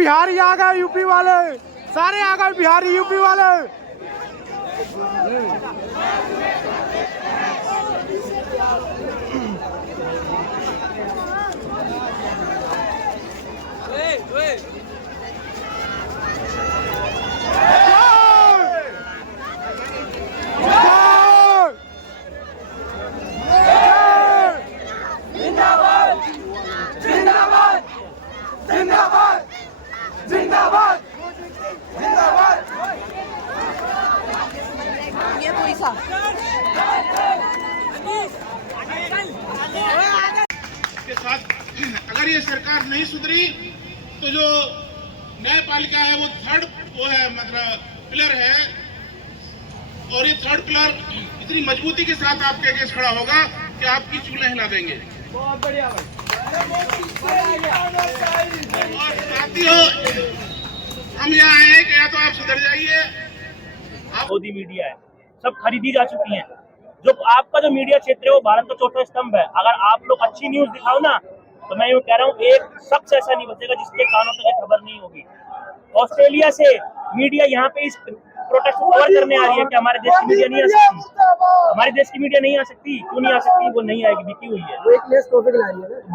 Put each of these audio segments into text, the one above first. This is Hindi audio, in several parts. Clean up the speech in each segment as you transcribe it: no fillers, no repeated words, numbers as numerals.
बिहारी आ गए, यूपी वाले सारे आ गए, बिहारी यूपी वाले। के साथ अगर ये सरकार नहीं सुधरी तो जो न्यायपालिका है वो थर्ड मतलब पिलर है, और ये थर्ड पिलर इतनी मजबूती के साथ आपके अगेंस्ट खड़ा होगा कि आपकी चूल्हे हिला देंगे। बहुत बढ़िया। और साथियों, हम यहाँ आए हैं कि या तो आप सुधर जाइए। मोदी मीडिया है, सब खरीदी जा चुकी है। जो आपका जो मीडिया क्षेत्र है वो भारत का चौथा स्तंभ है। अगर आप लोग अच्छी न्यूज दिखाओ ना, तो मैं यूँ कह रहा हूँ एक शख्स ऐसा नहीं बचेगा जिसके कानों तक खबर नहीं होगी। ऑस्ट्रेलिया से मीडिया यहाँ पे इस प्रोटेस्ट को कवर करने आ रही है कि हमारे देश की मीडिया नहीं आ सकती, हमारी देश की मीडिया नहीं आ सकती। क्यों नहीं आ सकती? वो नहीं आएगी, बिकी हुई है,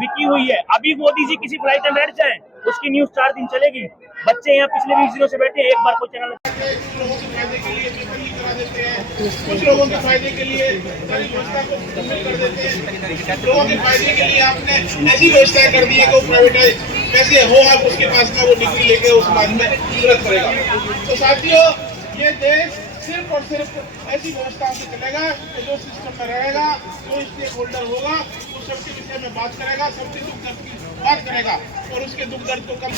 बिकी हुई है। अभी मोदी जी किसी फ्लाइट में बैठ जाए, उसकी न्यूज 4 दिन चलेगी। बच्चे यहाँ पिछले 20 दिनों से बैठे, एक बार को चैनल कुछ लोगों के फायदे के लिए पेपर लीक करा देते हैं, कुछ लोगों के फायदे के लिए सारी व्यवस्था को मुकम्मल कर देते हैं। लोगों के फायदे के लिए आपने ऐसी व्यवस्था कर दी है कि वो प्राइवेटाइज कैसे हो, आप उसके पास में वो डिग्री लेके उस बाद में जरूरत पड़ेगा। तो साथियों, ये देश सिर्फ और सिर्फ ऐसी व्यवस्था से चलेगा कि जो सिस्टम में रहेगा, जो स्टेक होल्डर होगा, वो सबके विषय में बात करेगा, सबके दुख दर्द की बात करेगा और उसके दुख दर्द को कम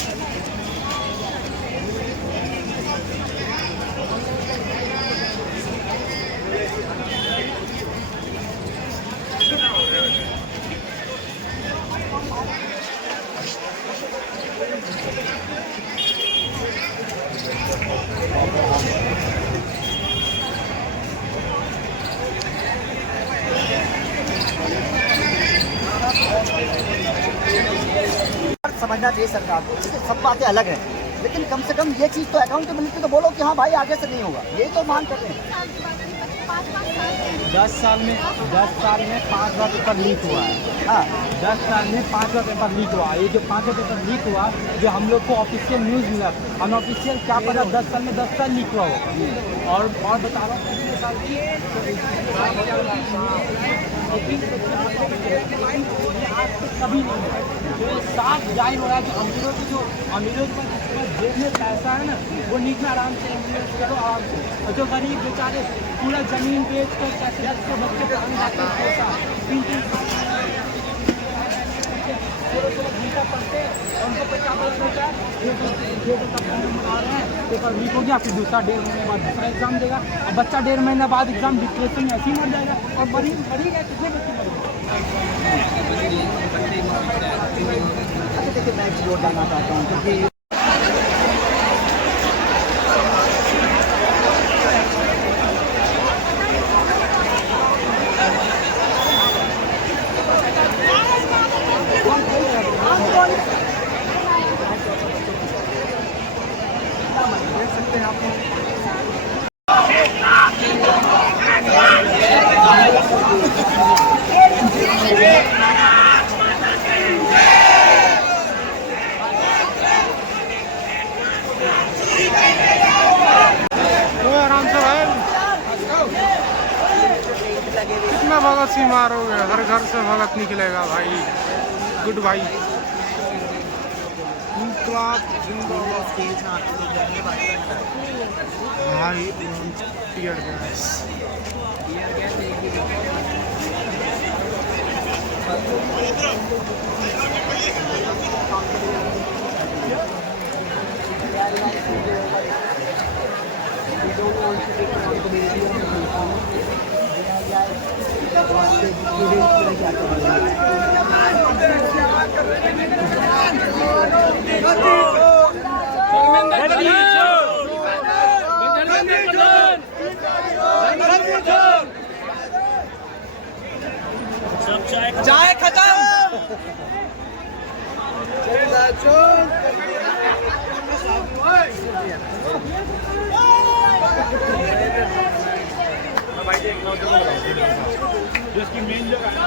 समझना चाहिए सरकार को। सब बातें अलग हैं, लेकिन कम से कम ये चीज़ तो अकाउंटेबिलिटी तो बोलो कि हाँ भाई आगे से नहीं होगा, यही तो मांग कर रहे हैं। 10 साल में 5 बार पेपर लीक हुआ है। हाँ, 10 साल में 5 बार पेपर लीक हुआ। ये जो 5 पेपर लीक हुआ, जो हम लोग को ऑफिशियल न्यूज़ मिला, अनऑफिशियल क्या पता 10 साल में 10 साल लीक हुआ हो। और बता रहा हूँ पिछले साल की कभी साफ जाहिर हो रहा है कि अमीरों के पास जेब में पैसा है ना, वो नीचे आराम से इन्वेस्ट करो आराम से। और जो गरीब बेचारे पूरा जमीन बेच कर कैसे के बच्चे घंटा पढ़ते हैं, उनको पैसा होता है, पेपर लीक हो गया, फिर दूसरा 1.5 महीने बाद दूसरा एग्जाम देगा, और बच्चा 1.5 महीने बाद एग्जाम डिप्रेशन में ऐसे ही मर जाएगा। और बड़ी गए कितने बच्चे मर देखिए, मैं एक जोर डालना चाहता हूँ क्योंकि देख सकते हैं आप आराम से भाई। कितना भगत सिंह मारोगे, हर घर से भगत निकलेगा भाई। गुड भाई, इंकलाब जिंदाबाद भाई। टीयर गैस चाय खत्म। जो इसकी मेन जगह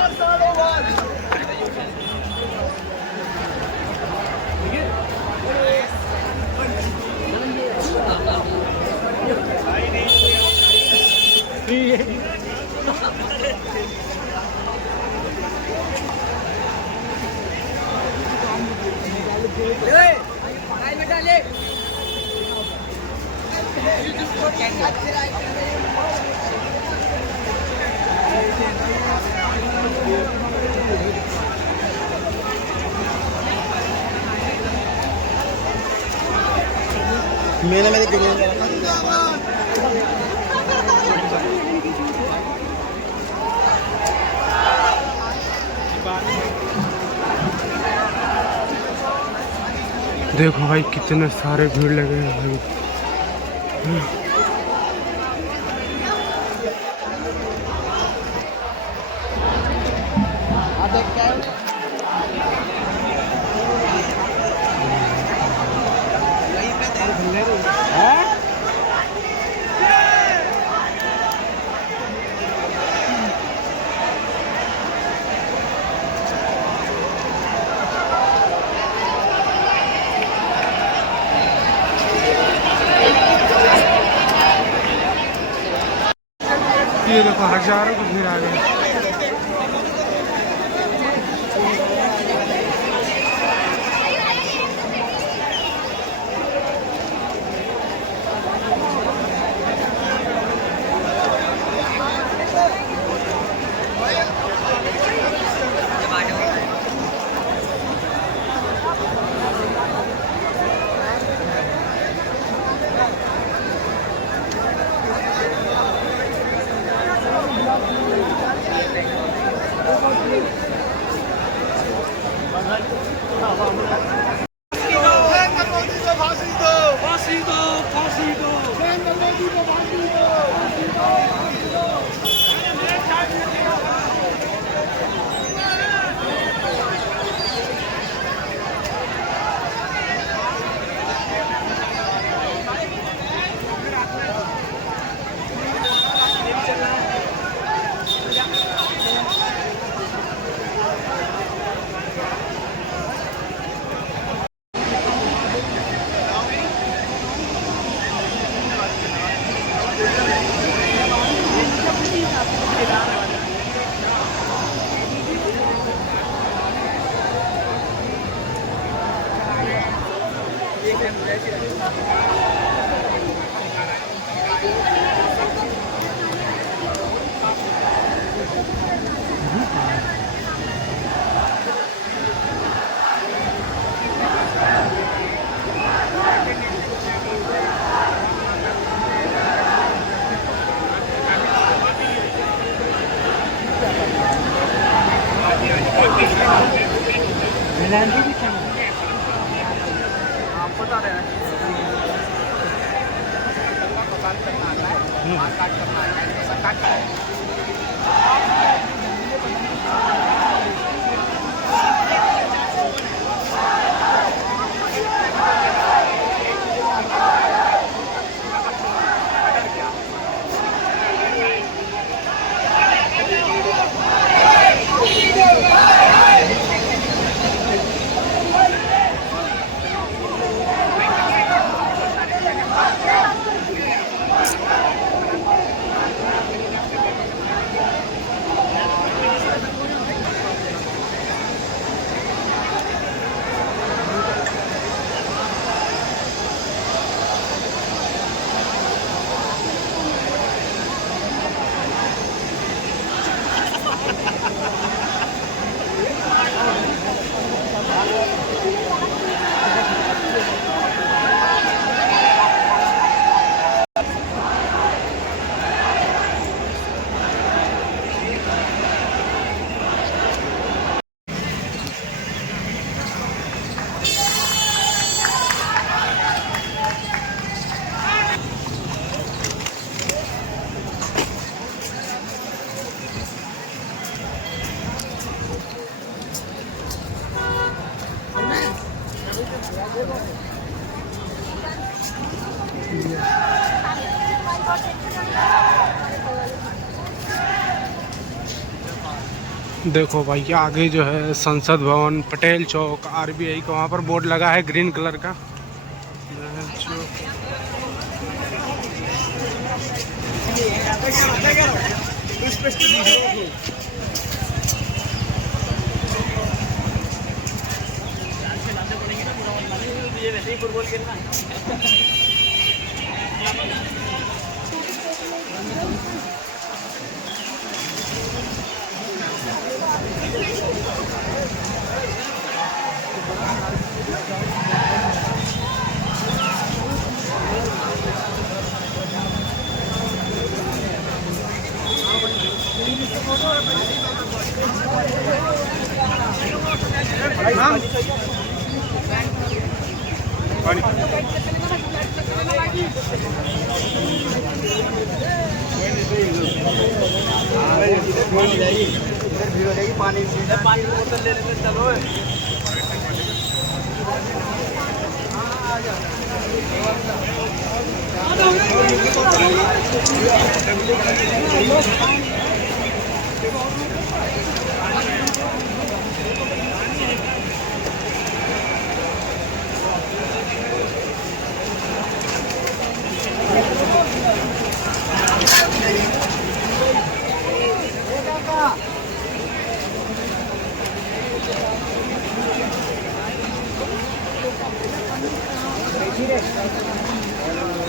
देखो भाई कितने सारे भीड़ लगे हैं भाई। ये देखो हजारों को भीड़ आ गई। देखो भाई आगे जो है संसद भवन, पटेल चौक, आरबीआई का वहाँ पर बोर्ड लगा है ग्रीन कलर का। वैसे ही फुटबॉल खेलना पानी की बोतल ले लेते चलो।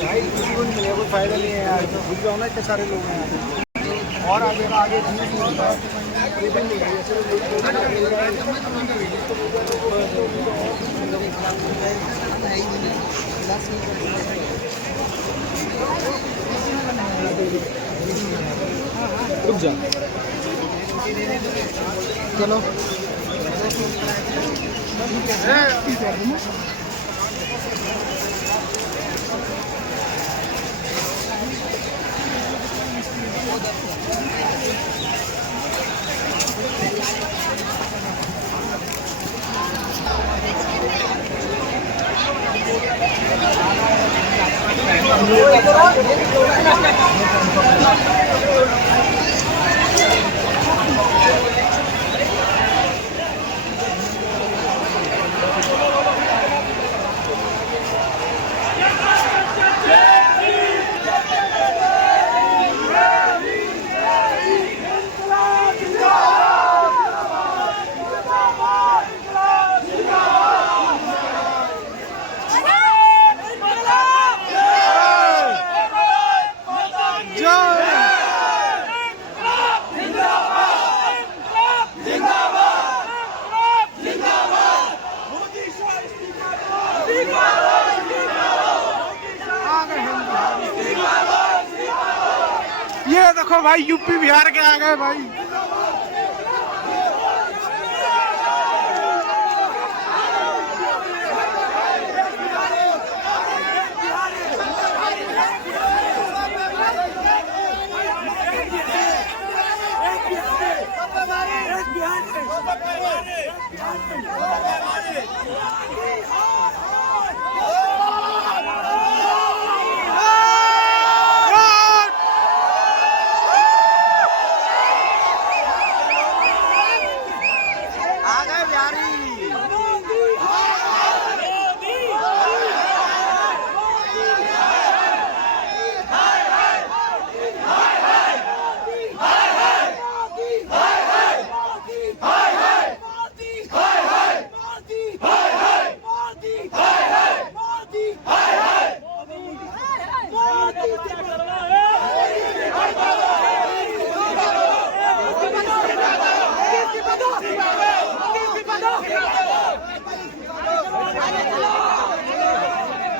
भाई किसी को नहीं मिलेगा, कोई फायदा नहीं है यार, भूल जाओ ना, इतने सारे लोग हैं और आगे आगे नहीं होता ये भी नहीं है। रुक जा चलो ये देखो भाई यूपी बिहार के आ गए भाई।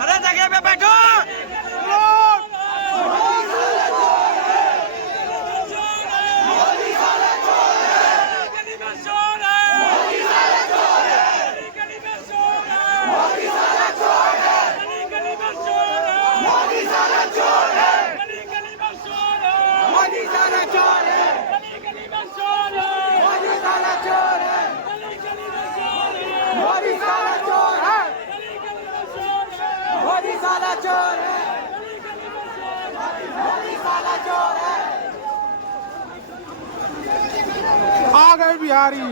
अरे जगह पे बैठो। आ गए बिहारी।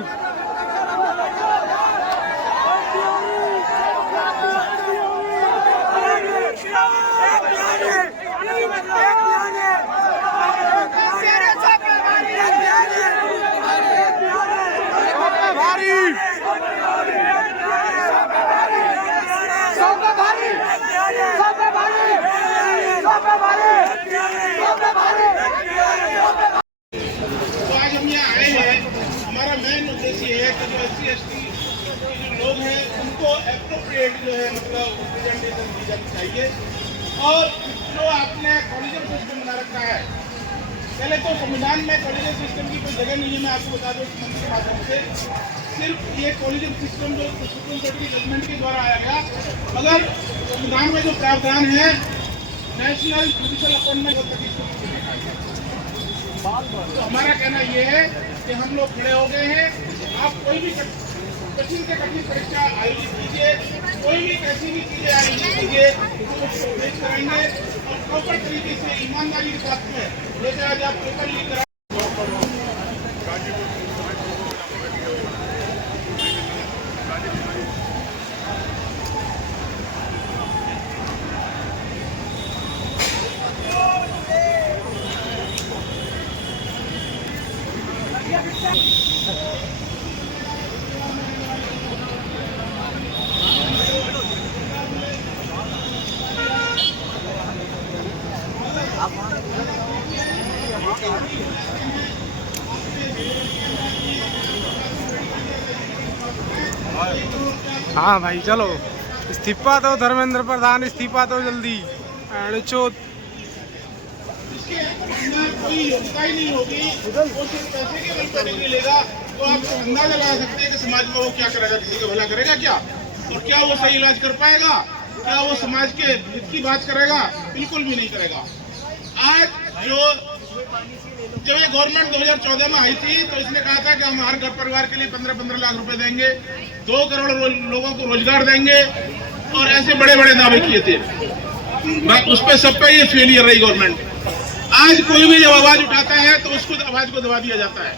तो आज हम यहाँ आए हैं, हमारा मेन उद्देश्य है कि जो SC/ST जो लोग हैं उनको एप्रोप्रिएट जो है मतलब रिप्रेजेंटेशन दी जानी चाहिए। और जो आपने कॉलेजियम सिस्टम बना रखा है, पहले तो संविधान में कॉलेजियम सिस्टम की कोई जगह नहीं है। मैं आपको बता दूं मंत्री के माध्यम से, सिर्फ ये कॉलेजियम सिस्टम जो सुप्रीम कोर्ट की जजमेंट के द्वारा आया गया, मगर संविधान में जो प्रावधान है नेशनल जुडिशल अपॉइंटमेंट, तो हमारा कहना ये है कि हम लोग खड़े हो गए हैं। आप कोई भी कठिन से कठिन परीक्षा आयोजित कीजिए, कोई भी कैसी भी चीजें आयोजित कीजिए, तो उसको फेस करेंगे और प्रॉपर तरीके से ईमानदारी के साथ में, जैसे आज आप पेपर लीक करा। हाँ भाई चलो, इस्तीफा दो धर्मेंद्र प्रधान, इस्तीफा दो जल्दी। चोत जिसके अंदर कोई योग्यता ही नहीं होगी, वो सिर्फ पैसे के बल पर नहीं मिलेगा, तो आप अंदाजा लगा सकते हैं कि समाज में वो क्या करेगा, किसी का भला करेगा क्या, और क्या वो सही इलाज कर पाएगा, क्या वो समाज के हित की बात करेगा? बिल्कुल भी नहीं करेगा। आज जब ये गवर्नमेंट 2014 में आई थी तो इसने कहा था कि हम हर घर परिवार के लिए 15-15 लाख रुपए देंगे, 2 करोड़ लोगों को रोजगार देंगे, और ऐसे बड़े बड़े दावे किए थे। उस पर सब पे ये फेलियर रही गवर्नमेंट। आज कोई भी जब आवाज उठाता है तो उसको आवाज को दबा दिया जाता है।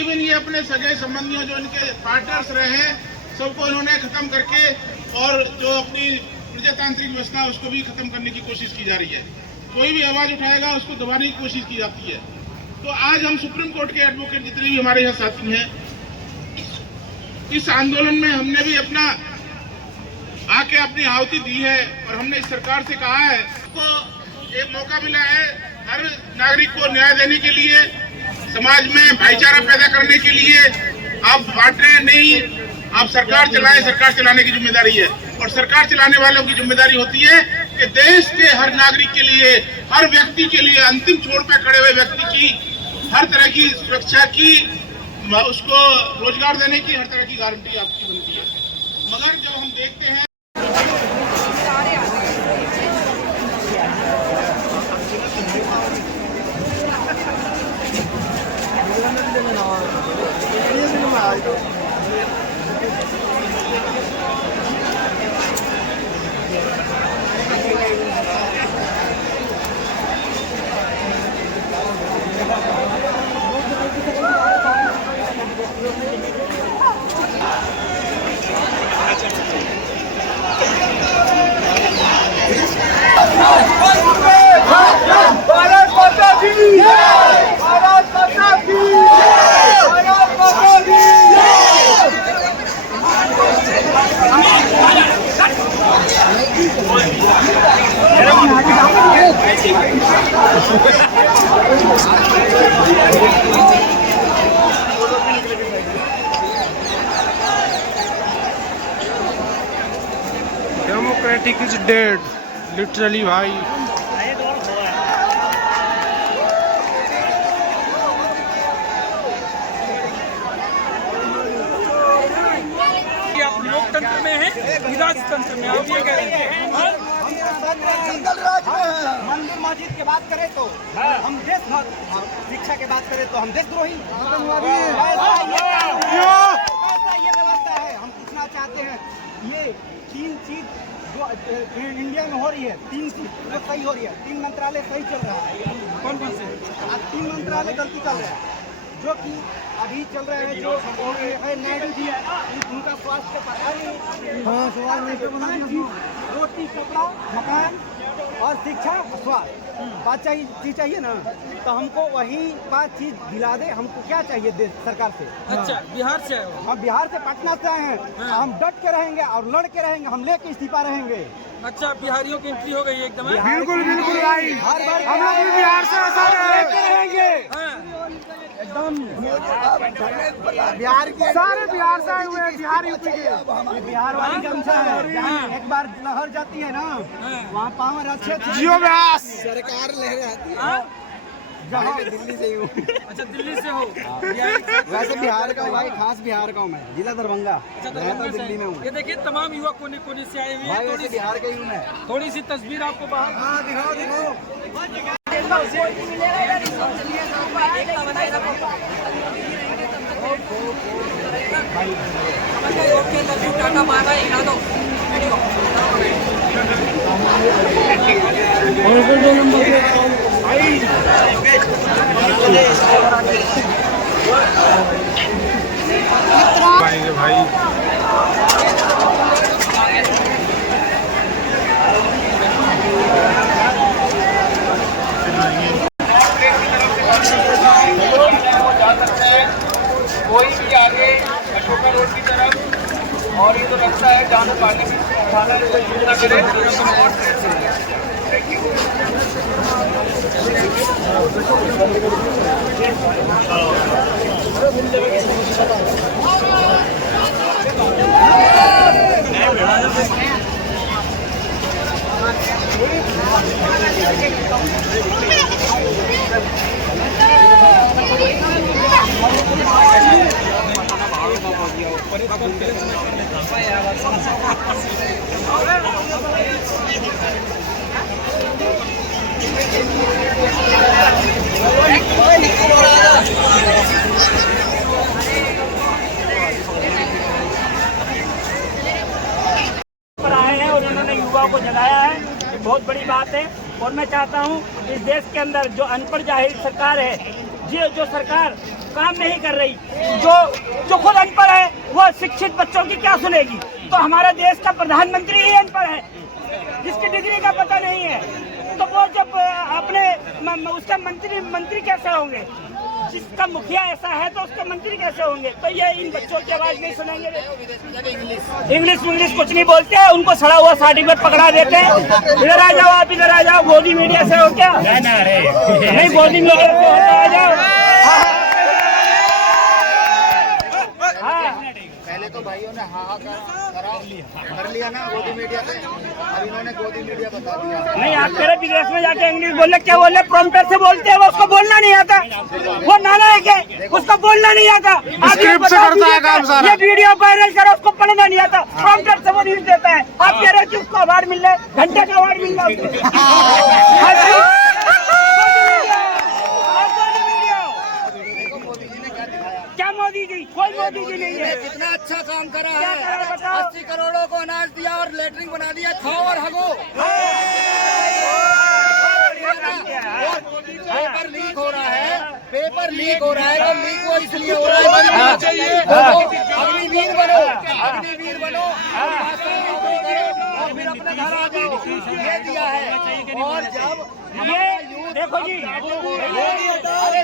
इवन ये अपने सगे संबंधियों जो इनके पार्टनर्स रहे हैं सबको इन्होंने खत्म करके, और जो अपनी प्रजातांत्रिक व्यवस्था उसको भी खत्म करने की कोशिश की जा रही है। कोई भी आवाज उठाएगा उसको दबाने की कोशिश की जाती है। तो आज हम सुप्रीम कोर्ट के एडवोकेट जितने भी हमारे यहाँ साथी हैं, इस आंदोलन में हमने भी अपना आके अपनी आहुति दी है, और हमने इस सरकार से कहा है तो एक मौका मिला है हर नागरिक को न्याय देने के लिए, समाज में भाईचारा पैदा करने के लिए। आप बांटे नहीं, आप सरकार चलाएं, सरकार चलाने की जिम्मेदारी है, और सरकार चलाने वालों की जिम्मेदारी होती है कि देश के हर नागरिक के लिए, हर व्यक्ति के लिए, अंतिम छोर पर खड़े हुए व्यक्ति की हर तरह की सुरक्षा की, उसको रोजगार देने की हर तरह की गारंटी आपकी बनती है। मगर जब हम देखते हैं डेमोक्रेटिक इज डेड, लिटरली भाई। लोकतंत्र में है, राजतंत्र में आप ये कह रहे हैं। जंगल राज में है। मंदिर मस्जिद की बात करें तो हम देशभक्त, शिक्षा की बात करें तो हम देशद्रोही। ऐसा ये व्यवस्था है। हम पूछना चाहते हैं, ये 3 चीज जो इंडिया में हो रही है, 3 चीज जो सही हो रही है, 3 मंत्रालय सही चल रहा है। कौन कौन से? 3 मंत्रालय गलती कर रहा है। जो कि अभी चल रहे हैं, जो है नायडू जी है, उनका स्वास्थ्य का पता नहीं। हाँ, स्वास्थ्य, रोटी, कपड़ा, मकान और शिक्षा, स्वास्थ्य, 5 चीज चाहिए ना। तो हमको वही 5 चीज दिला दे। हमको क्या चाहिए देश सरकार से? अच्छा, बिहार से आए हो? हम बिहार से, पटना से आए हैं। हम डट के रहेंगे और लड़ के रहेंगे, हम लेके इस्तीफा रहेंगे। अच्छा, बिहारियों की एंट्री हो गई एकदम? बिल्कुल बिल्कुल भाई, हर बार हम लोग भी बिहार से लेके रहेंगे एकदम। बिहार के सारे बिहार से आए हुए हैं, बिहार यूपी के। बिहार वाली गमछा है, जहाँ एक बार लहर जाती है ना, वहाँ पावर अच्छे जियो व्यास सरकार लहर आती है। जहाँ दिल्ली से ही हूँ। अच्छा, दिल्ली से हो? वैसे बिहार का हूँ भाई, खास बिहार का हूँ मैं, जिला दरभंगा। अच्छा, मैं तो दिल्ली में हूँ ये देखिए तमाम युवा कोने कोने से आए हुए भाई, हैं। वैसे बिहार का ही हूँ मैं। थोड़ी सी तस्वीर आपको बाहर। हाँ, दिखाओ दिखाओ। टाटा बाय बाय हिला दो। भाई भाई कोई भी आगे अशोका रोड की तरफ, और ये तो लगता है जानो पानी में खाना ना करे। पर आए हैं और उन्होंने युवाओं को जगाया है, ये बहुत बड़ी बात है। और मैं चाहता हूं इस देश के अंदर जो अनपढ़ जाहिल सरकार है, जो सरकार काम नहीं कर रही, जो खुद अनपढ़ है, वो शिक्षित बच्चों की क्या सुनेगी? तो हमारे देश का प्रधानमंत्री ही अनपढ़ है, जिसकी डिग्री का पता नहीं है, तो वो जब अपने उसका मंत्री कैसे होंगे? जिसका मुखिया ऐसा है तो उसका मंत्री कैसे होंगे? तो ये इन बच्चों की आवाज नहीं सुनेंगे। इंग्लिश कुछ नहीं बोलते हैं, उनको सड़ा हुआ सर्टिफिकेट पकड़ा देते हैं। इधर आ जाओ, आप इधर आ जाओ। गोदी मीडिया से हो क्या? नहीं, गोदी मीडिया से होता, आ जाओ। पहले तो भाइयों ने कर लिया ना गोदी मीडिया पे, अब इन्होंने गोदी मीडिया बता दिया। नहीं, आप मेरे विदेश में जाके इंग्लिश बोले, क्या बोले? प्रॉम्प्टर से बोलते हैं, वो उसको बोलना नहीं आता। वो नालायक है, उसको बोलना नहीं आता। स्क्रिप्ट से करता है काम सारा। ये वीडियो वायरल करो, उसको पढ़ना नहीं आता। प्रॉम्प्टर से वो न्यूज देता है। आप कह रहे हो कि उसको अवार्ड मिल रहा है, घंटे का अवार्ड मिल रहा है। क्या मोदी जी? कोई मोदी जी नहीं है। कितना अच्छा काम करा क्या है। करा बताओ? 80 करोड़ों को अनाज दिया और लेटरिन बना दिया, खाओ और हगो। पेपर लीक हो रहा है, पेपर लीक हो रहा है, तो लीक वो इसलिए हो रहा है। अग्निवीर बनो, अग्निवीर बनो, नौकरी करो और फिर अपने घर आ जाओ। ये दिया है। और जब ये देखो जी, अरे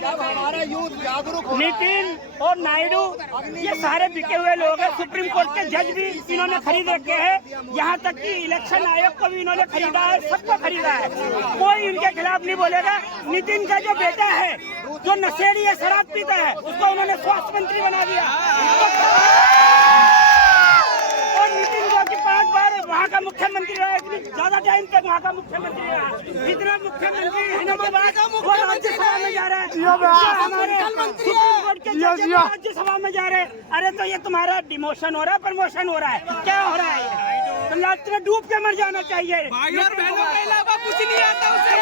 जब हमारा यूथ जागरूक हो, नितिन और नायडू ये सारे बिके हुए लोग हैं। सुप्रीम कोर्ट के जज भी इन्होंने खरीद रखे हैं, यहाँ तक कि इलेक्शन आयोग को भी इन्होंने खरीदा है, सबको खरीदा है। कोई इनके खिलाफ नहीं बोलेगा। नितिन का जो बेटा है, जो नशेड़ी है, शराब पीता है, उसको उन्होंने स्वास्थ्य मंत्री बना दिया। और नितिन जो कि 5 बार वहाँ का मुख्यमंत्री रहा, इतनी ज्यादा टाइम तक वहाँ का मुख्यमंत्री रहा, इतना मुख्यमंत्री होने के बाद वो राज्यसभा में जा रहा है। हमारे सुप्रीम कोर्ट के जज राज्यसभा में जा रहे हैं। अरे तो ये तुम्हारा डिमोशन हो रहा है, प्रमोशन हो रहा है, क्या हो रहा है? तो लास्ट में डूब के मर जाना चाहिए। भाई और बहनों के अलावा कुछ नहीं आता उसे।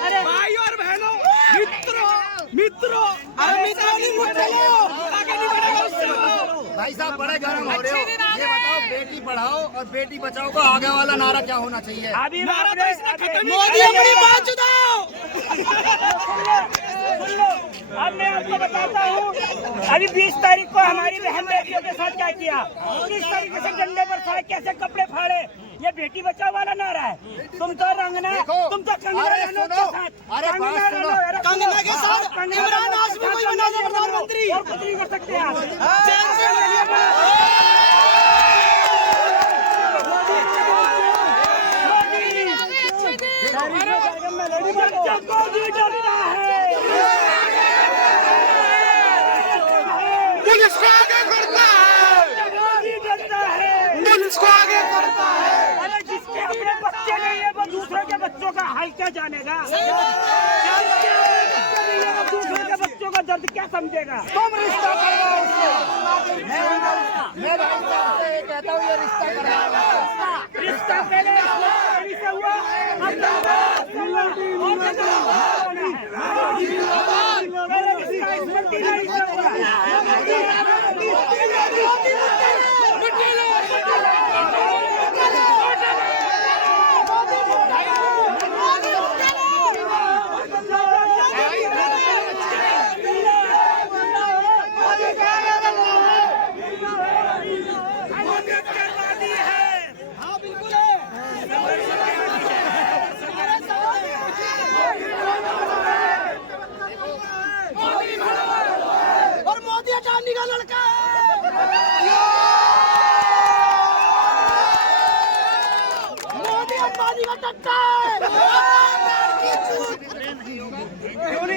अरे भाई और बहनों, मित्रों, अरे मित्रों नहीं चलो, आगे नहीं बढ़ेगा उससे। भाई साहब बड़े गर्म हो रहे हो। ये बताओ, बेटी पढ़ाओ और बेटी बचाओ का आगे वाला नारा क्या होना चाहिए? अभी मोदी अपनी बात चुनाव अब मैं आपको बताता हूँ, अभी 20 तारीख को हमारी बहन बेटियों के साथ क्या किया, किस तरीके से डंडे पर साए, कैसे कपड़े फाड़े। ये बेटी बचाओ वाला नारा है। तुम तो रंगना, तुम तो कंगना रहना के साथ, कंगना के साथ इमरान हाशमी को बना दो प्रधानमंत्री। और कुछ नहीं कर सकते आप। पुलिस को आगे करता है, पुलिस को आगे करता है। अरे जिसके अपने बच्चे नहीं है वो दूसरे के बच्चों का हाल क्या जानेगा, दूसरे के बच्चों का दर्द क्या समझेगा। तुम रिश्ता करवाओ उससे। मैं कहता हूँ ये रिश्ता करवाओ। रिश्ता पहले से हुआ, अब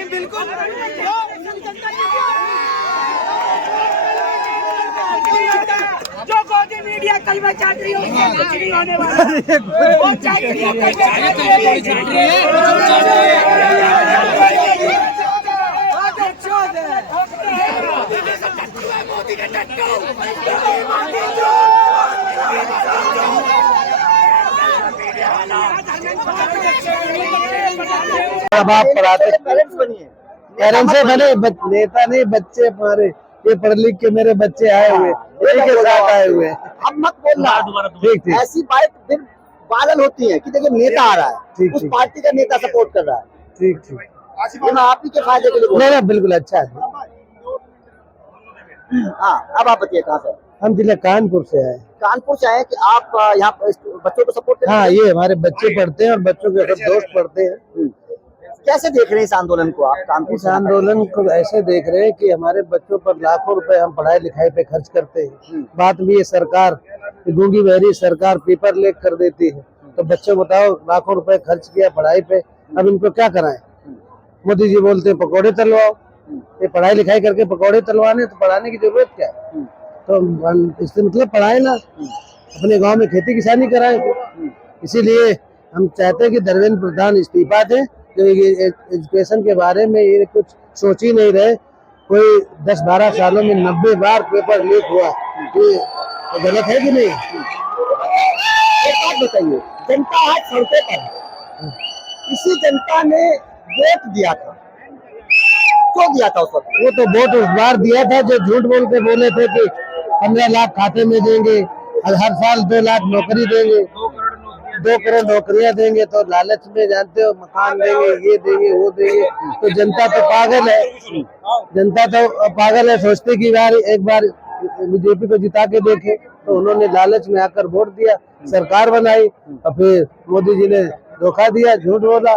बिल्कुल जो गोदी मीडिया कल में चाट रही है उससे कुछ नहीं होने वाला। वो चाट रही है, कल में चाट रही है। अब आप पढ़ाते पेरेंट्स बनिए, पेरेंट्स से बने, नेता नहीं बच्चे हमारे। ये पढ़ लिख के मेरे बच्चे आए हुए, यही के साथ आए हुए। अब मत बोलना, ठीक ठीक ऐसी बात फिर वायरल होती है कि देखिए नेता आ रहा है, ठीक, उस ठीक। पार्टी का नेता सपोर्ट कर रहा है। ठीक ठीक। ये मैं आप ही के फायदे के लिए बोल नहीं नहीं बिल्कुल अच्छा है। रहा हूं। हाँ, अब आप बताइए कहाँ से? हम जिला कानपुर से आए। कानपुर से आए कि आप यहाँ पर बच्चों को सपोर्ट कर हाँ, ये हमारे बच्चे पढ़ते हैं और बच्चों के सब दोस्त पढ़ते हैं। कैसे देख रहे हैं इस आंदोलन को आप? कानपुर इस से आंदोलन को ऐसे देख रहे हैं कि हमारे बच्चों पर लाखों रुपए हम पढ़ाई लिखाई पे खर्च करते हैं। बात भी ये सरकार, गूंगी बहरी सरकार पेपर लीक कर देती है, तो बच्चे बताओ लाखों रुपए खर्च किया पढ़ाई पे, अब इनको क्या कराएं? मोदी जी बोलते हैं पकौड़े तलवाओ, ये पढ़ाई लिखाई करके पकौड़े तलवाने, तो पढ़ाने की जरूरत क्या है? तो इससे मतलब पढ़ाए ना, अपने गांव में खेती किसानी कराएं। इसीलिए हम चाहते हैं कि धर्मेंद्र प्रधान इस्तीफा दें, जो ये एजुकेशन के बारे में ये कुछ सोच ही नहीं रहे। कोई 10-12 सालों में 90 बार पेपर लीक हुआ, ये गलत है कि नहीं? एक बात बताइए, जनता आज सड़कों पर है, इसी जनता ने वोट दिया था, क्यों दिया था उस वक्त? वो तो वोट उस बार दिया था जो झूठ बोल के बोले थे कि 15 लाख खाते में देंगे, हर साल 2 लाख नौकरी देंगे, 2 करोड़ नौकरियां देंगे, तो लालच में जानते हो मकान देंगे, ये देंगे, वो देंगे। तो जनता तो पागल है, जनता तो पागल है, सोचते कि यार एक बार बीजेपी को जिता के देखे, तो उन्होंने लालच में आकर वोट दिया, सरकार बनाई, और फिर मोदी जी ने धोखा दिया, झूठ बोला।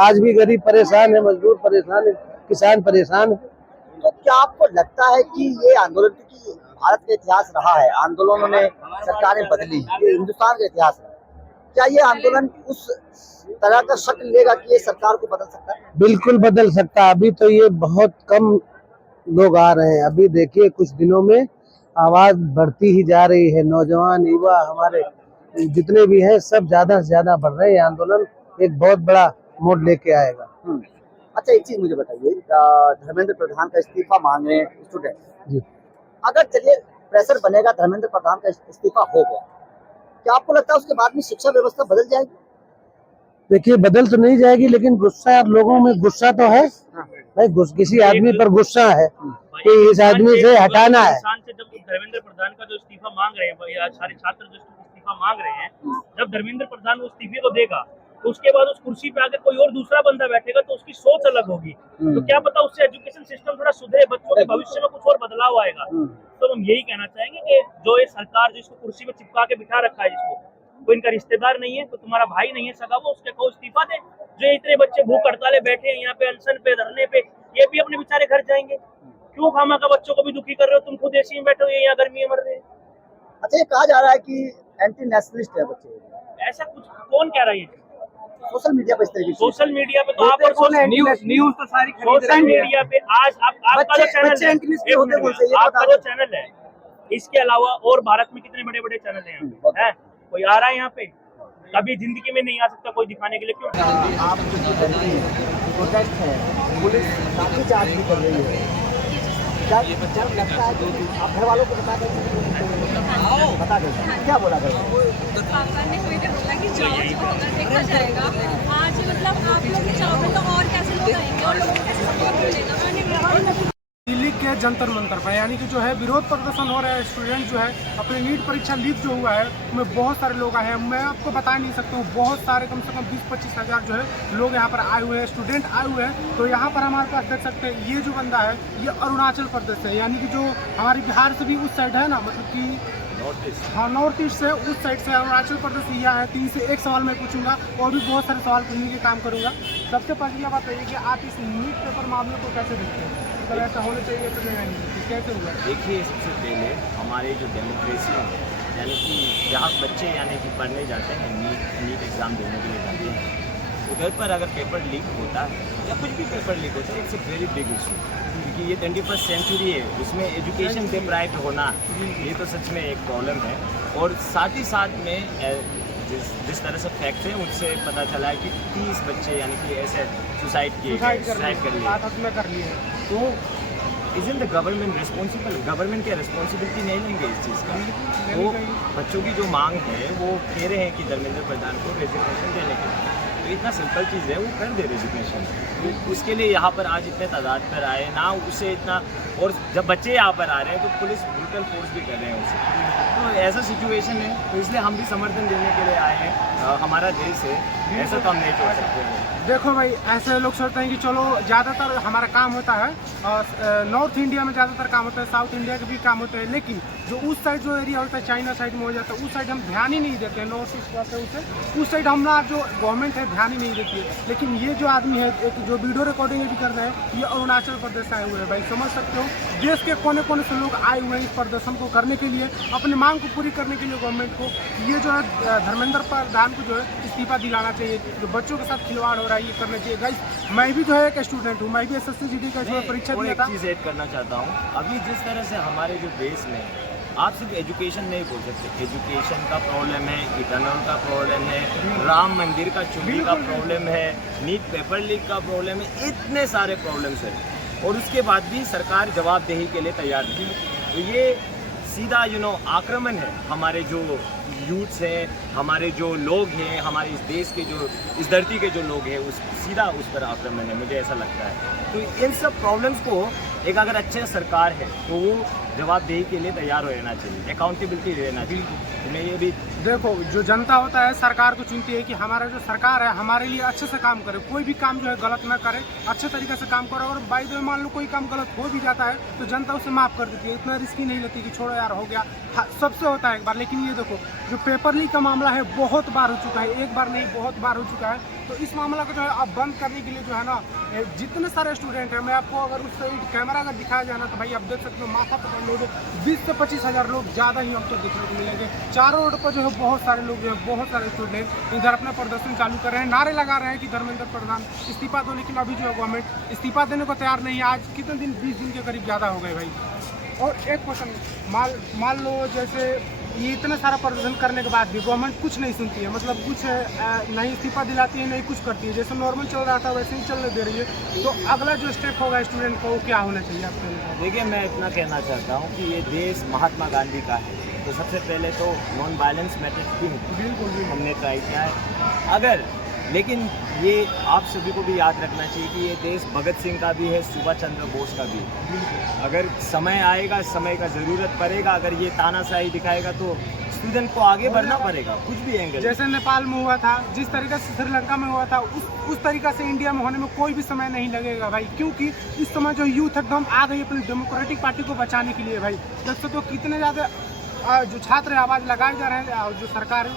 आज भी गरीब परेशान है, मजदूर परेशान है, किसान परेशान है। तो क्या आपको लगता है कि ये आंदोलन, क्योंकि भारत का इतिहास रहा है, आंदोलनों में सरकारें बदली, ये हिंदुस्तान का इतिहास है, क्या ये आंदोलन उस तरह का शक्ल लेगा कि ये सरकार को बदल सकता है? बिल्कुल बदल सकता है। अभी तो ये बहुत कम लोग आ रहे हैं, अभी देखिए कुछ दिनों में आवाज बढ़ती ही जा रही है। नौजवान युवा हमारे जितने भी हैं सब ज्यादा से ज्यादा बढ़ रहे हैं। आंदोलन एक बहुत बड़ा मोड़ लेके आएगा। अच्छा, एक चीज मुझे बताइए, धर्मेंद्र प्रधान का इस्तीफा मांग रहे हैं स्टूडेंट जी। अगर चलिए प्रेशर बनेगा, धर्मेंद्र प्रधान का इस्तीफा हो गया, क्या आपको लगता है उसके बाद में शिक्षा व्यवस्था बदल जाएगी? देखिए बदल तो नहीं जाएगी, लेकिन गुस्सा लोगों में गुस्सा तो है भाई, किसी आदमी पर गुस्सा है कि इस आदमी से हटाना है। जब धर्मेंद्र प्रधान का जो इस्तीफा मांग रहे हैं, सारे छात्र जो इस्तीफा मांग रहे हैं, जब धर्मेंद्र प्रधान उस इस्तीफे को देगा तो उसके बाद उस कुर्सी पे आके कोई और दूसरा बंदा बैठेगा तो उसकी सोच अलग होगी। तो क्या पता उससे एजुकेशन सिस्टम थोड़ा सुधरे, बच्चों के भविष्य में कुछ और बदलाव आएगा। तो हम यही कहना चाहेंगे कि जो ये सरकार जिसको कुर्सी में चिपका के बिठा रखा है, जिसको वो इनका रिश्तेदार नहीं है, तो तुम्हारा भाई नहीं है सगा, वो उसके को इस्तीफा दे। जो इतने बच्चे भूख हड़ताले बैठे हैं यहाँ पे, अनशन पे, धरने पे, ये भी अपने बेचारे घर जाएंगे। क्यों खामा का बच्चों को भी दुखी कर रहे हो? तुम खुद एसी में बैठे हो, ये यहाँ गर्मी में मर रहे हैं। अच्छा, ये कहा जा रहा है कि एंटी नेशनलिस्ट है बच्चे, ऐसा कुछ कौन कह रहा है? सोशल मीडिया पर इस तरीके से सोशल मीडिया पे तो आप न्यूज तो सारी सोशल मीडिया पे आज आपका जो चैनल है, आपका जो चैनल है, इसके अलावा और भारत में कितने बड़े बड़े चैनल हैं? कोई आ रहा है यहाँ पे? कभी जिंदगी में नहीं आ सकता कोई दिखाने के लिए। क्यों? आप प्रोटेस्ट है, पुलिस काफी चार्ज भी कर रही है, जब लगता है कि आप घर वालों को बता दें क्या बोला घर वालों? पापा ने मुझे बोला कि जाओ जो होगा देखा जाएगा। आज मतलब आप लोग चाहोगे तो और कैसे लोग आएंगे और लोगों को कैसे सपोर्ट मिलेगा। मैंने दिल्ली के जंतर मंतर पर यानी कि जो है विरोध प्रदर्शन हो रहा है, स्टूडेंट जो है अपनी नीट परीक्षा लीक जो हुआ है उसमें बहुत सारे लोग आए हैं। मैं आपको बता नहीं सकता हूँ, बहुत सारे कम से कम 20-25 हज़ार जो है लोग यहाँ पर आए हुए हैं, स्टूडेंट आए हुए हैं। तो यहाँ पर हमारे पास देख सकते हैं ये जो बंदा है ये अरुणाचल प्रदेश से, यानी कि जो हमारी बिहार से भी उस साइड है ना, मतलब कि हाँ नॉर्थ ईस्ट से उस साइड से अरुणाचल प्रदेश ये है। 3 से 1 सवाल मैं पूछूंगा और भी बहुत सारे सवाल पूछने के काम करूंगा। सबसे पहली बात है कि आप इस नीट पेपर मामले को कैसे देखते हैं? मतलब ऐसा होना चाहिए तो नहीं, कैसे हुआ? देखिए, सबसे पहले हमारे जो डेमोक्रेसी है, यानी कि जहाँ बच्चे यानी कि पढ़ने जाते हैं, नीट एग्ज़ाम देने के लिए जाते हैं, उधर पर अगर पेपर लीक होता है या कुछ भी पेपर लीक होता है, it's a very big issue. क्योंकि ये 21st सेंचुरी है, उसमें एजुकेशन डिप्राइव्ड होना ये तो सच में एक प्रॉब्लम है। और साथ ही साथ में जिस तरह से फैक्ट है उससे पता चला है कि 30 बच्चे यानी कि ऐसे सुसाइड कर लिए। तो isn't the government responsible? Government क्या रिस्पॉन्सिबिलिटी नहीं लेंगे इस चीज़ का? वो बच्चों की जो मांग है वो कह रहे हैं कि धर्मेंद्र प्रधान को रेजिग्नेशन देने के लिए, तो इतना सिंपल चीज़ है, वो कर दे रेजिग्नेशन। तो उसके लिए यहाँ पर आज इतने तादाद पर आए ना, उसे इतना, और जब बच्चे यहाँ पर आ रहे हैं तो पुलिस ब्रूटल फोर्स भी कर रहे हैं उसे। तो ऐसा सिचुएशन है, तो इसलिए हम भी समर्थन देने के लिए आए हैं। हमारा देश है, ऐसा तो हम नहीं छोड़ सकते। देखो भाई, ऐसे लोग सोचते हैं कि चलो ज़्यादातर हमारा काम होता है नॉर्थ इंडिया में, ज़्यादातर काम होता है, साउथ इंडिया के भी काम होते हैं, लेकिन जो उस साइड जो एरिया होता है चाइना साइड में हो जाता है, उस साइड हम ध्यान ही नहीं देते हैं। नॉर्थ ईस्ट जाते हैं उस साइड हमारा जो गवर्नमेंट है ध्यान ही नहीं देती है। लेकिन ये जो आदमी है, एक जो वीडियो रिकॉर्डिंग भी कर रहे हैं, ये अरुणाचल प्रदेश से आए हुए हैं। भाई समझ सकते हो, देश के कोने कोने से लोग आए हुए हैं इस प्रदर्शन को करने के लिए, अपनी मांग को पूरी करने के लिए। गवर्नमेंट को ये जो है धर्मेंद्र प्रधान को जो है इस्तीफा दिलाना चाहिए। जो बच्चों के साथ खिलवाड़ हो रहा है ये करना चाहिए। गाइस, मैं भी जो है एक स्टूडेंट हूँ, मैं भी SSC GD का जो परीक्षा दिया था। एक चीज़ ऐड करना चाहता हूँ, अभी जिस तरह से हमारे जो देश में आप सिर्फ एजुकेशन नहीं बोल सकते, एजुकेशन का प्रॉब्लम है, इथेनॉल का प्रॉब्लम है, राम मंदिर का चोरी का प्रॉब्लम है, नीट पेपर लीक का प्रॉब्लम है, इतने सारे प्रॉब्लम्स हैं, और उसके बाद भी सरकार जवाबदेही के लिए तैयार नहीं। तो ये सीधा आक्रमण है हमारे जो यूथ्स हैं, हमारे जो लोग हैं, हमारे इस देश के जो इस धरती के जो लोग हैं, उस सीधा उस पर आक्रमण है, मुझे ऐसा लगता है। तो इन सब प्रॉब्लम्स को एक अगर अच्छे सरकार है तो वो जवाबदेही के लिए तैयार रहना चाहिए, अकाउंटेबिलिटी रहना चाहिए। मैं ये भी देखो, जो जनता होता है सरकार को चुनती है कि हमारा जो सरकार है हमारे लिए अच्छे से काम करे, कोई भी काम जो है गलत ना करे, अच्छे तरीके से काम करे। और बाई द वे मान लो कोई काम गलत हो भी जाता है तो जनता उसे माफ़ कर देती है, इतना रिस्की नहीं लेती कि छोड़ो यार हो गया। हाँ, सबसे होता है एक बार, लेकिन ये देखो जो पेपर लीक का मामला है बहुत बार हो चुका है, एक बार नहीं बहुत बार हो चुका है। तो इस मामला को जो है अब बंद करने के लिए जो है ना, जितने सारे स्टूडेंट हैं, मैं आपको अगर उस साइड कैमरा अगर दिखाया जाए ना तो भाई आप देख सकते हो माथा पकड़ लोगे 20 से 25 हज़ार लोग ज़्यादा ही हमको देखने को मिलेंगे। चारों रोड पर जो है बहुत सारे लोग जो है, बहुत सारे स्टूडेंट इधर अपना प्रदर्शन चालू कर रहे हैं, नारे लगा रहे हैं कि धर्मेंद्र प्रधान इस्तीफा दो। लेकिन अभी जो है गवर्नमेंट इस्तीफा देने को तैयार नहीं है। आज कितने दिन, 20 दिन के करीब ज़्यादा हो गए भाई। और एक क्वेश्चन, मान लो जैसे ये इतना सारा प्रदर्शन करने के बाद भी गवर्नमेंट कुछ नहीं सुनती है, मतलब कुछ नहीं इस्तीफा दिलाती है, नहीं कुछ करती है, जैसे नॉर्मल चल रहा था वैसे ही चलने दे रही है। तो अगला जो स्टेप होगा स्टूडेंट को क्या होना चाहिए आपके लिए? देखिए, मैं इतना कहना चाहता हूँ कि ये देश महात्मा गांधी का है, तो सबसे पहले तो नॉन वायलेंस मेथड भी बिल्कुल हमने ट्राई किया है। अगर लेकिन ये आप सभी को भी याद रखना चाहिए कि ये देश भगत सिंह का भी है, सुभाष चंद्र बोस का भी है। अगर समय आएगा, समय का ज़रूरत पड़ेगा, अगर ये तानाशाही दिखाएगा तो स्टूडेंट को आगे बढ़ना पड़ेगा कुछ भी एंगल। जैसे नेपाल में हुआ था, जिस तरीके से श्रीलंका में हुआ था, उस तरीका से इंडिया में होने में कोई भी समय नहीं लगेगा भाई, क्योंकि इस समय जो यूथ एकदम आ गई अपनी डेमोक्रेटिक पार्टी को बचाने के लिए भाई। देख सकते हो कितने ज़्यादा जो छात्र आवाज़ लगाए जा रहे हैं और जो सरकार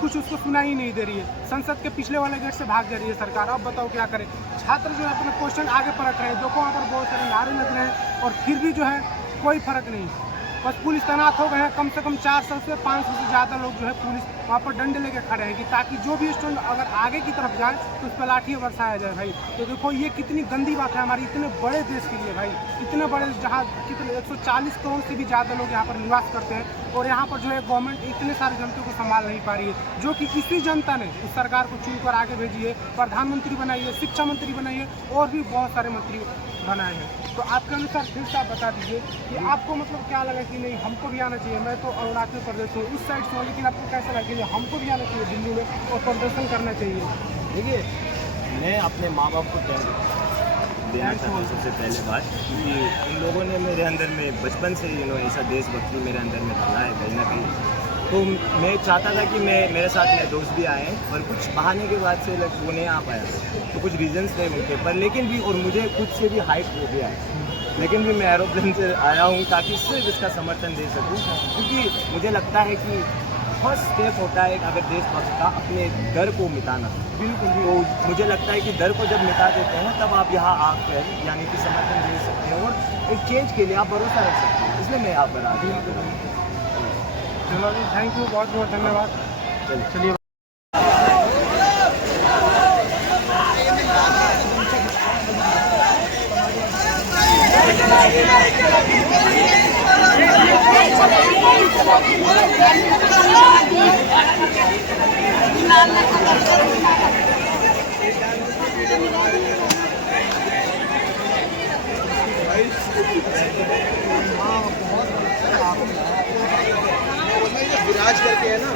कुछ उसको सुना ही नहीं दे रही है। संसद के पिछले वाले गेट से भाग जा रही है सरकार। अब बताओ क्या करें। छात्र जो है अपने क्वेश्चन आगे पर रख रहे हैं, देखो वहाँ पर बहुत सारे नारे लग रहे हैं और फिर भी जो है कोई फर्क नहीं। बस पुलिस तैनात हो गए हैं, कम से कम 400 से 500 से ज़्यादा लोग जो है पुलिस वहाँ पर डंडे लेके खड़े हैं कि ताकि जो भी स्टूडेंट अगर आगे की तरफ जाए तो उस पर लाठी बरसाया जाए भाई। तो देखो ये कितनी गंदी बात है हमारी इतने बड़े देश के लिए भाई, इतने बड़े जहाँ कितने 140 करोड़ से भी ज़्यादा लोग यहाँ पर निवास करते हैं और यहाँ पर जो है गवर्नमेंट इतने सारे जनता को संभाल नहीं पा रही है, जो कि इसी जनता ने उस सरकार को चुनकर आगे भेजी है, प्रधानमंत्री बनाई है, शिक्षा मंत्री बनाई है और भी बहुत सारे मंत्री बनाए हैं। तो आपके अनुसार फिर से आप बता दीजिए कि आपको मतलब क्या लगा कि नहीं हमको भी आना चाहिए। मैं तो अरुणाचल प्रदेश हूँ, उस साइड से हूँ, लेकिन आपको कैसा लगा कि हमको भी आना चाहिए दिल्ली में और प्रदर्शन करना चाहिए? देखिए, मैं अपने माँ बाप को देना चाहता हूँ सबसे पहले बात, क्योंकि उन लोगों ने मेरे अंदर में बचपन से ऐसा देशभक्ति मेरे अंदर में डाला है कहीं ना कहीं। तो मैं चाहता था कि मेरे साथ मेरे दोस्त भी आए और कुछ बहाने के बाद से वो नहीं आ पाया, तो कुछ रीजंस थे उनके पर, लेकिन भी और मुझे खुद से भी हाइप हो गया है, लेकिन भी मैं एरोप्लेन से आया हूँ ताकि सिर्फ इसका समर्थन दे सकूँ, क्योंकि मुझे लगता है कि फर्स्ट स्टेप होता है अगर देशभक्त का अपने डर को मिटाना। बिल्कुल। तो मुझे लगता है कि डर को जब मिटा देते हैं तब आप यहाँ आकर यानी कि समर्थन दे सकते हैं और एक चेंज के लिए आप भरोसा रख सकते हैं, इसलिए मैं यहाँ पर आ गया। चलो जी, थैंक यू, बहुत बहुत धन्यवाद। चलिए विराज करके है ना।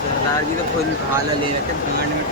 सरदार जी तो फुल हाला ले रखे ब्रांड में।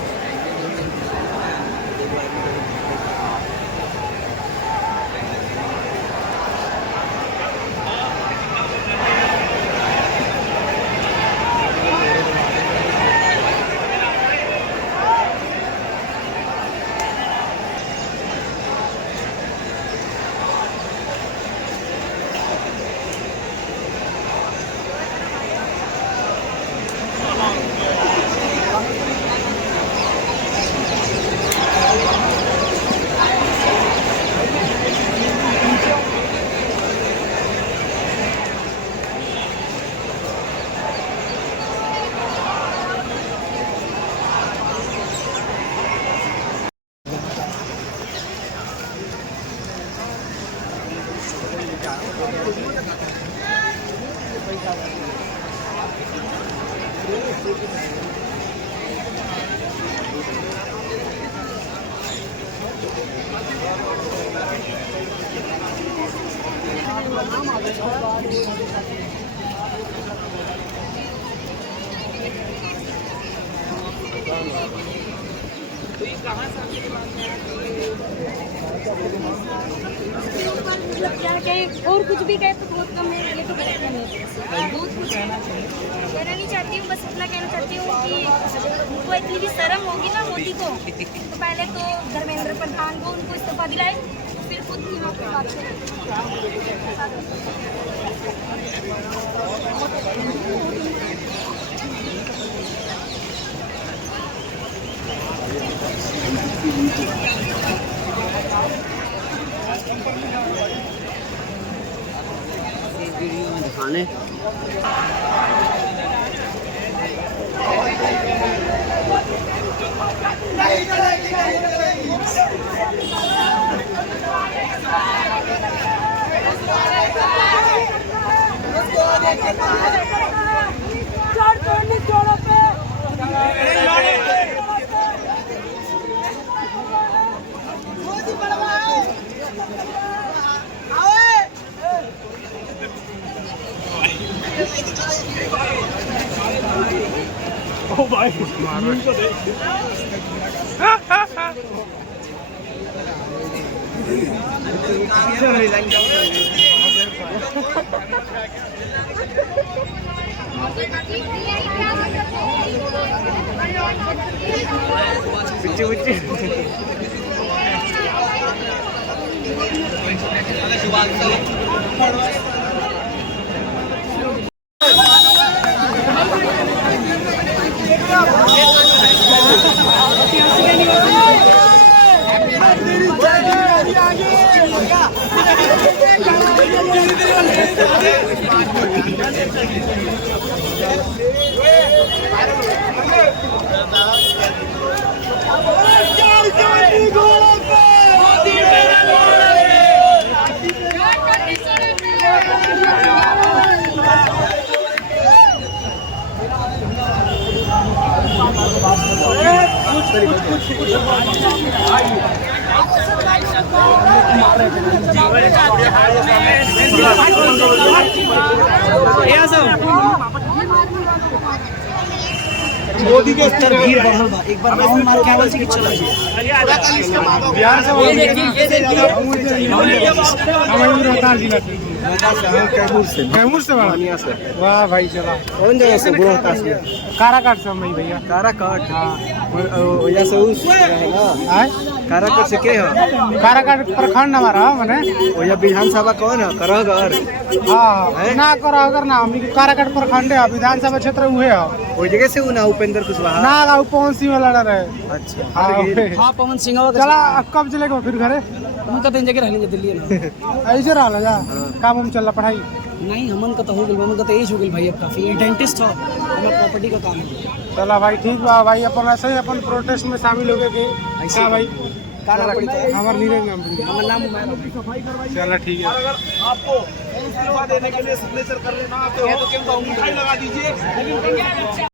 मतलब क्या कहें और कुछ भी कहे तो बहुत कम है, ये तो बहुत कम है, बहुत कुछ कहना नहीं चाहती हूँ, बस इतना कहना चाहती हूँ कि उनको इतनी भी शर्म होगी ना मोदी को, तो पहले तो धर्मेंद्र प्रधान को उनको इस्तीफा दिलाए, फिर खुद की बात करें। दिखाने मोदी के स्तर भीड़ बढ़ल बा, एक बार राहुल मार के आवल से कि चला बिहार से ये देखिए कैमूर से वाह भाई चला कौन जगह से रोहतास में काराकाट से हम भैया काराकाट वजह से उस काराकाट से के है काराकाट प्रखंड हमारा मने वजह विधानसभा कौन है करहगर हाँ ना करहगर ना हम काराकाट प्रखंड है विधानसभा क्षेत्र हुए है वो जगह से ना उपेंद्र कुशवाहा ना पवन सिंह लड़ा रहे अच्छा हाँ पवन सिंह चला कब चलेगा फिर घरे उनका दिन जगह रहने दिल्ली ना ऐसे रहा जा काम हम चल पढ़ाई नहीं हमन का तो हो गल हमन का तो एज हो गल भाई अब काफी डेंटिस्ट हो हमारा प्रॉपर्टी का काम है चला भाई ठीक बा भाई अपन ऐसे ही अपन प्रोटेस्ट में शामिल हो गए थे ऐसा भाई हमारा नीरज नाम हमारा नाम चला ठीक है आपको इस्तीफा देने के लिए सिग्नेचर कर लेना आते हो तो क्यों मिठाई लगा दीजिए।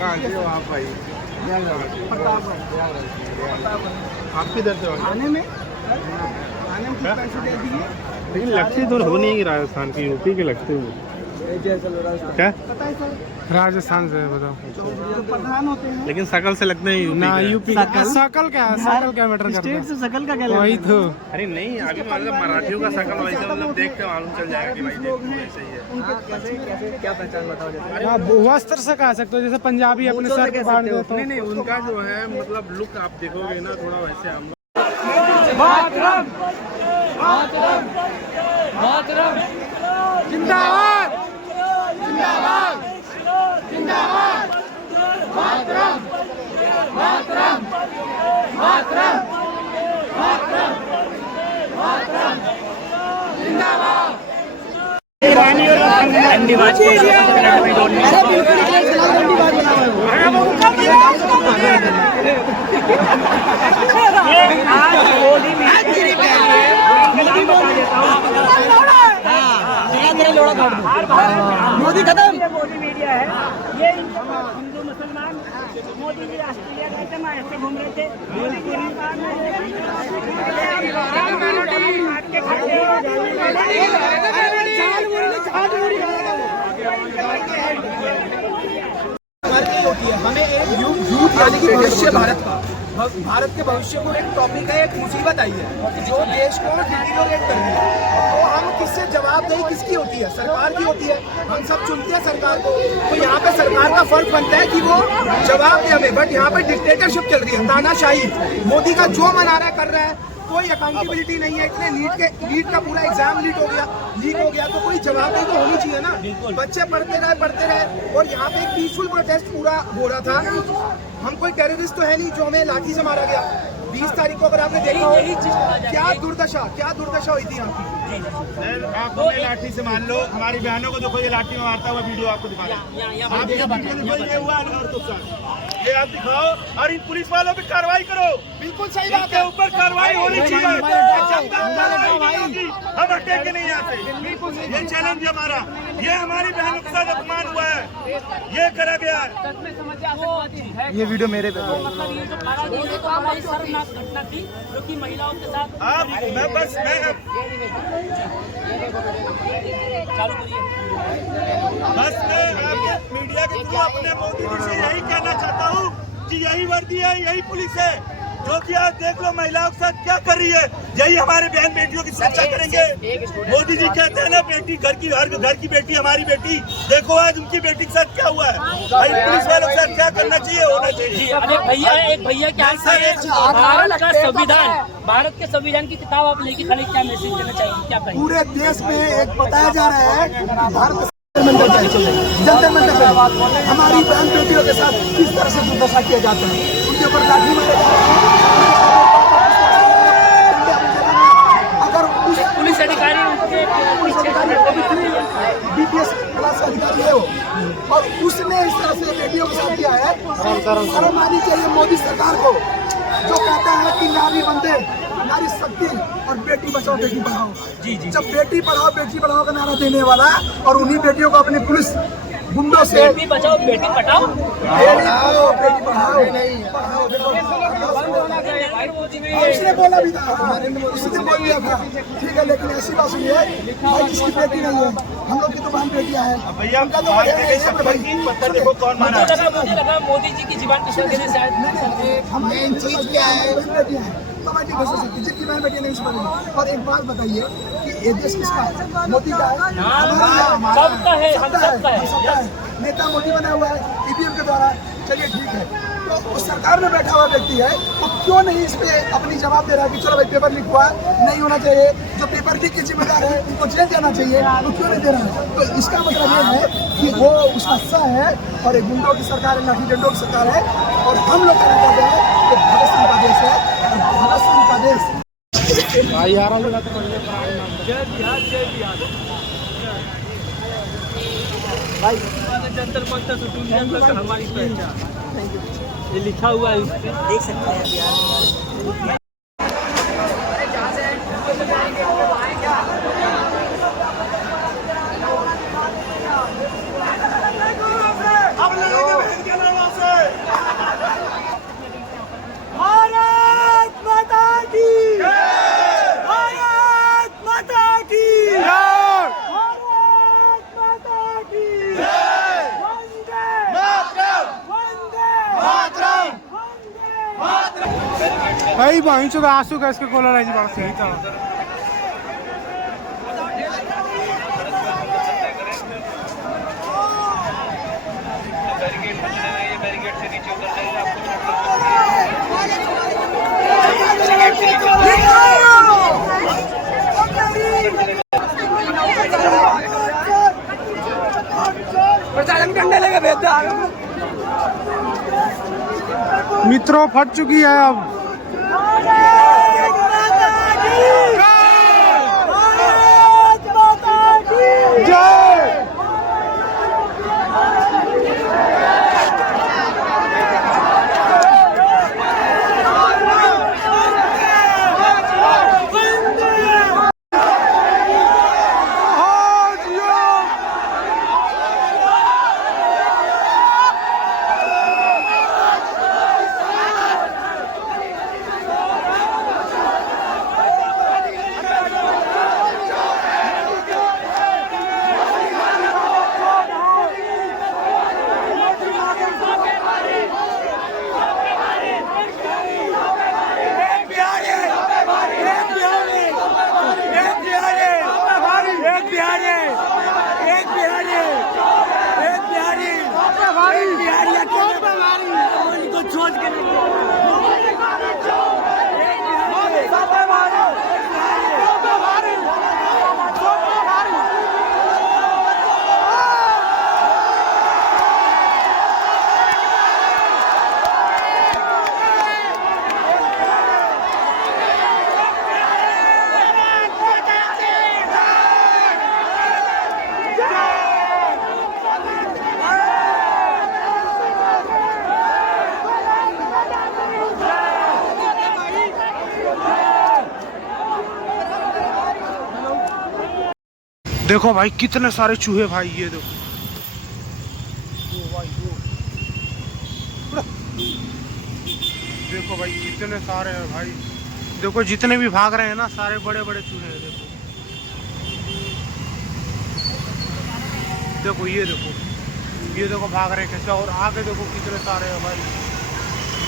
कहाँ से हो आप भाई? आप किधर से हो? आने में कुछ पैसे दे दिए। लेकिन लगते तो हो नहीं राजस्थान की, यूपी के लगते हो क्या? पता है सर, राजस्थान से बताओ। जो प्रधान होते हैं लेकिन शकल से लगते हैं यूपी के। शकल क्या मैटर करता है? से शकल का क्या वही तो। अरे नहीं, अभी मतलब मराठियों का शकल वैसे मतलब देख के मालूम चल जाएगा कि भाई देखो ऐसे ही है। उनके कैसे क्या पहचान बताओ जैसे? आप वस्त्र से कह सकते हो, जैसे पंजाबी अपने सर पे बांध देते हो। नहीं, उनका जो है मतलब लुक आप देखोगे ना थोड़ा वैसे हम जिंदाबाद जिंदाबाद जिंदाबाद मातरम मातरम मातरम मातरम मातरम जिंदाबाद। मोदी खत्म। मोदी मीडिया है ये, हिंदू मुसलमान मोदी जी राष्ट्रीय नेता ऐसे घूम रहे थे। मोदी जी हमें एक यूथ यानी कि भविष्य भारत के भविष्य को एक टॉपिक है, एक मुसीबत आई है जो देश को डिटीरियोरेट कर रही है। तो हम किससे जवाबदेही किसकी होती है? सरकार की होती है। हम सब चुनते हैं सरकार को, तो यहाँ पे सरकार का फर्ज बनता है कि वो जवाब दे हमें। बट यहाँ पे डिक्टेटरशिप चल रही है, तानाशाही। मोदी का जो मना रहा है कर रहा है, कोई अकाउंटेबिलिटी नहीं है। इतने नीट का पूरा एग्जाम लीक हो गया तो कोई जवाबदेही तो होनी चाहिए ना। बच्चे पढ़ते रहे और यहाँ पे एक पीसफुल प्रोटेस्ट पूरा हो रहा था। हम कोई टेररिस्ट तो है नहीं जो हमें लाठी से मारा गया। 20 तारीख को अगर आपने देखा हो क्या दुर्दशा हुई थी यहाँ की। आप हमें लाठी से मान लो, हमारी बहनों को देखो ये लाठी में मारता हुआ वीडियो आपको दिखा रहे हैं। ये आप दिखाओ और इन पुलिस वालों पे कार्रवाई करो। बिल्कुल सही बात है, ऊपर कार्रवाई होनी चाहिए। हम हटेंगे नहीं यहाँ से, ये चैलेंज हमारा। ये हमारी बहनों के साथ अपमान हुआ है, ये करा गया है। ये वीडियो मेरे पे घटना थी जो कि महिलाओं के साथ मैं मीडिया के थ्रू अपने मोदी जी से यही कहना चाहता हूँ कि यही वर्दी है, यही पुलिस है जो कि आज देख लो महिलाओं के साथ क्या कर रही है। यही हमारे बहन बेटियों की सुरक्षा करेंगे। मोदी जी कहते हैं ना बेटी घर की बेटी हमारी बेटी। देखो आज उनकी बेटी के साथ क्या हुआ है। भाई पुलिस वालों के साथ क्या करना चाहिए, होना चाहिए। अरे भैया एक भैया क्या भारत के संविधान की किताब आप लेके खड़े, क्या मैसेज देना चाहिए, क्या कहेंगे? पूरे देश में एक बताया जा रहा है भारत जनता मंदिर पे हमारी बहन बेटियों के साथ किस तरह से दुर्दशा किया जाता है। उनके ऊपर लाठी मारे जाते हैं। अगर पुलिस अधिकारी BPS क्लास का अधिकारी है वो, और उसने इस तरह से बेटियों के साथ किया है, शर्म आनी चाहिए मोदी सरकार को जो कहता है कि नारी वंदे नारी शक्ति और बेटी बचाओ बेटी पढ़ाओ। जब बेटी पढ़ाओ का नारा देने वाला और उन्हीं बेटियों को अपनी पुलिस गुंडों से बेटी बचाओ बेटी पढ़ाओ उसने बोला भी था, उसने बोल दिया था, ठीक है। लेकिन ऐसी बात नहीं है भाई, जिसकी बेटी नहीं है, हम लोग की तो बहन बेटियां हैं। भैया देखो कौन माना। मुझे लगा मोदी जी की जीवन की शादी से मेन चीज क्या है, बेटियां हैं तो बेटी घुस सकती, जितनी बहन बेटियां नहीं समझ। और एक बात बताइए कि ये देश किसका है? मोदी का है, सबका है, सबका है। नेता मोदी बना हुआ है EVM के द्वारा। चलिए ठीक है, तो उस सरकार में बैठा हुआ व्यक्ति है, तो क्यों नहीं इस पे अपनी जवाब दे रहा है कि चलो भाई पेपर लीक हुआ, नहीं होना चाहिए, जो पेपर लीक के जिम्मेदार है उनको जेल जाना चाहिए, तो क्यों नहीं दे रहा है? तो इसका मतलब ये है कि वो उसका सह है और एक गुंडों की सरकार है, लाठी डंडों की सरकार है। और हम लोग कहना चाहते हैं कि भगत सिंह का देश है, भगत सिंह का देश। भाई जंतर मंतर से दुनिया तक हमारी पहचान, ये लिखा हुआ है, देख सकते हैं यार। अब लगेंगे बहन के अलावा भाई वहीं चुका आंसू का इसके कोला नहीं बढ़ सही था। मित्रों फट चुकी है अब। देखो भाई कितने सारे चूहे भाई, ये देखो देखो भाई कितने सारे हैं भाई। देखो जितने भी भाग रहे हैं ना सारे बड़े बड़े चूहे हैं। देखो देखो ये देखो भाग रहे हैं कैसे। और आगे देखो कितने सारे हैं भाई।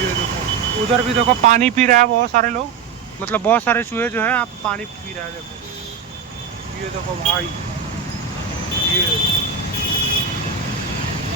ये देखो उधर भी देखो पानी पी रहा है बहुत सारे लोग, मतलब बहुत सारे चूहे जो है आप पानी पी रहे हैं। देखो ये देखो भाई ये